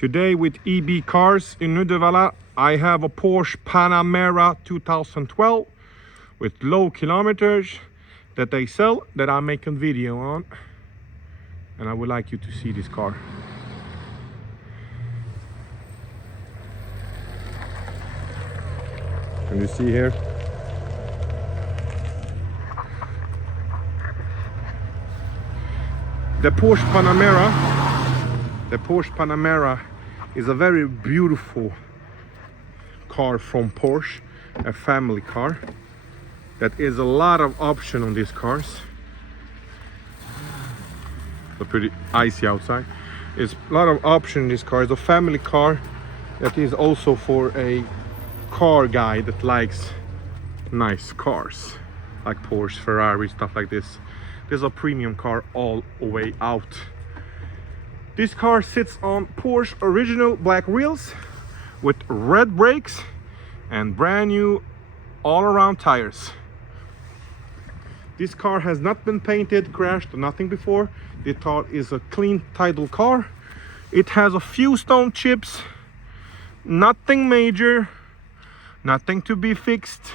Today with EB Cars in Uddevalla, I have a Porsche Panamera 2012 with low kilometers that they sell, that I'm making video on, and I would like you to see this car. Can you see here? The Porsche Panamera is a very beautiful car from Porsche, a family car. That is a lot of option on these cars. It's pretty icy outside. It's a lot of option in this car. It's a family car that is also for a car guy that likes nice cars like Porsche, Ferrari, stuff like this. There's a premium car all the way out. This car sits on Porsche original black wheels with red brakes and brand new all-around tires. This car has not been painted, crashed, or nothing before. The car is a clean title car. It has a few stone chips, nothing major, nothing to be fixed.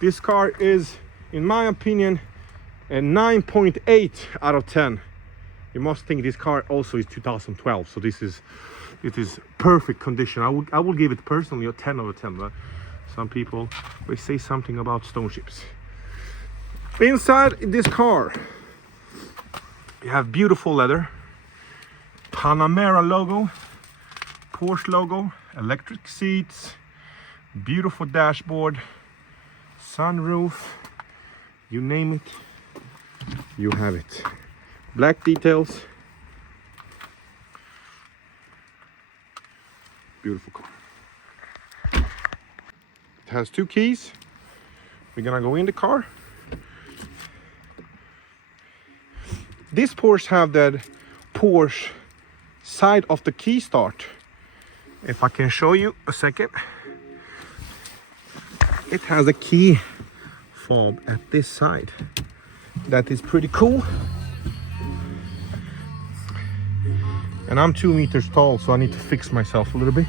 This car is, in my opinion, a 9.8 out of 10. You must think this car also is 2012, so it is perfect condition. I will give it personally a 10 out of 10, but some people will say something about stone chips. Inside this car you have beautiful leather, Panamera logo, Porsche logo, electric seats, beautiful dashboard, sunroof, you name it, you have it. Black details, beautiful car. It has two keys. We're gonna go in the car. This Porsche have that Porsche side of the key start. If I can show you a second, it has a key fob at this side. That is pretty cool. And I'm 2 meters tall, so I need to fix myself a little bit.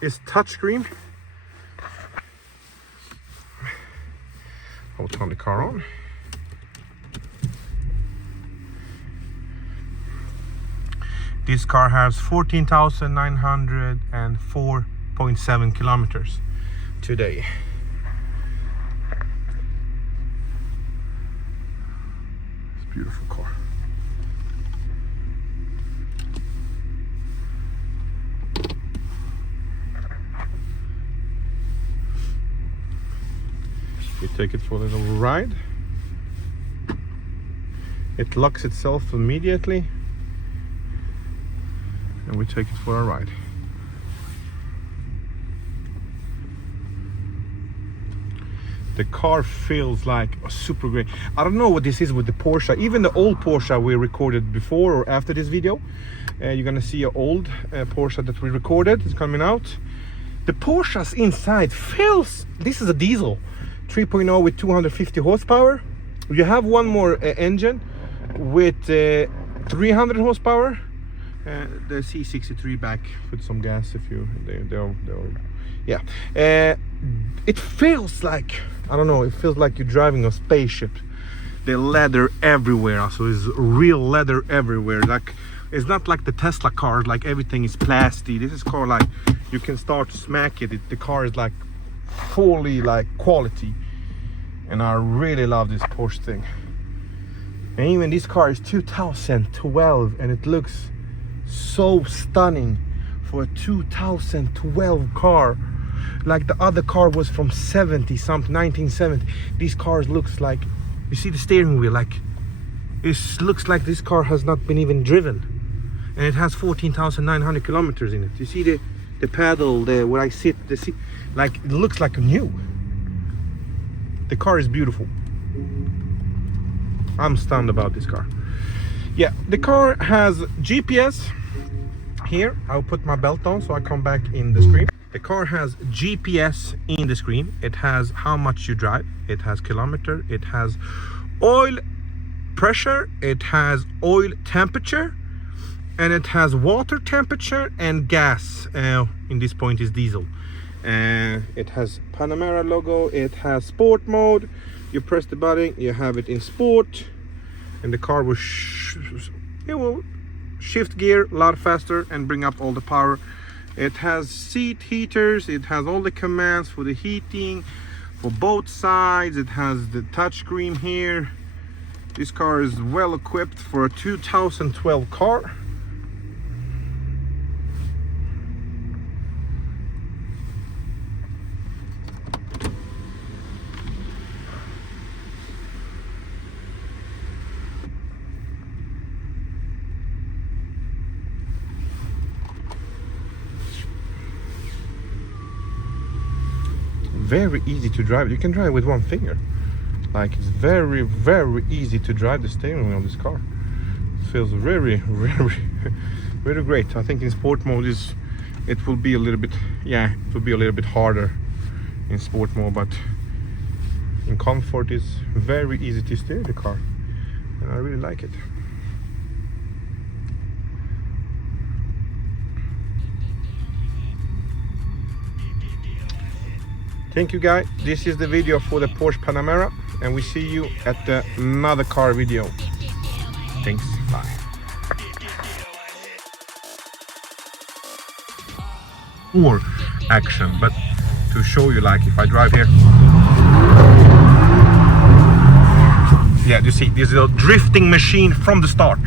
It's touchscreen. I'll turn the car on. This car has 14,904.7 kilometers today. It's a beautiful car. We take it for a little ride. It locks itself immediately, and we take it for a ride. The car feels like a super great. I don't know what this is with the Porsche. Even the old Porsche we recorded before or after this video, you're gonna see an old Porsche that we recorded. It's coming out. The Porsche's inside feels. This is a diesel. 3.0 with 250 horsepower. You have one more engine with 300 horsepower. The C63 back with some gas if you yeah. It feels like, I don't know, it feels like you're driving a spaceship. The leather everywhere, so it's real leather everywhere. Like, it's not like the Tesla cars, like everything is plastic. This is car like you can start to smack it. The car is like fully like quality, and I really love this Porsche thing. And even this car is 2012, and it looks so stunning for a 2012 car. Like the other car was from 70 something, 1970. These cars looks like, you see the steering wheel, like it looks like this car has not been even driven, and it has 14,900 kilometers in it. You see the pedal, where I sit, the seat, like it looks like new. The car is beautiful. I'm stunned about this car. Yeah, the car has GPS here. I'll put my belt on so I come back in the screen. The car has GPS in the screen. It has how much you drive. It has kilometer. It has oil pressure, it has oil temperature, and it has water temperature and gas. In this point is diesel. It has Panamera logo. It has sport mode. You press the button, you have it in sport, and the car will it will shift gear a lot faster and bring up all the power. It has seat heaters. It has all the commands for the heating for both sides. It has the touchscreen here. This car is well equipped for a 2012 car. Very easy to drive. You can drive with one finger. Like, it's very, very easy to drive the steering wheel on this car. It feels very, very, very great. I think in sport mode it will be a little bit, yeah, it will be a little bit harder in sport mode, but in comfort it's very easy to steer the car, and I really like it. Thank you guys. This is the video for the Porsche Panamera, and we see you at another car video. Thanks. Bye. More action, but to show you, like, if I drive here. Yeah, you see, this is a drifting machine from the start.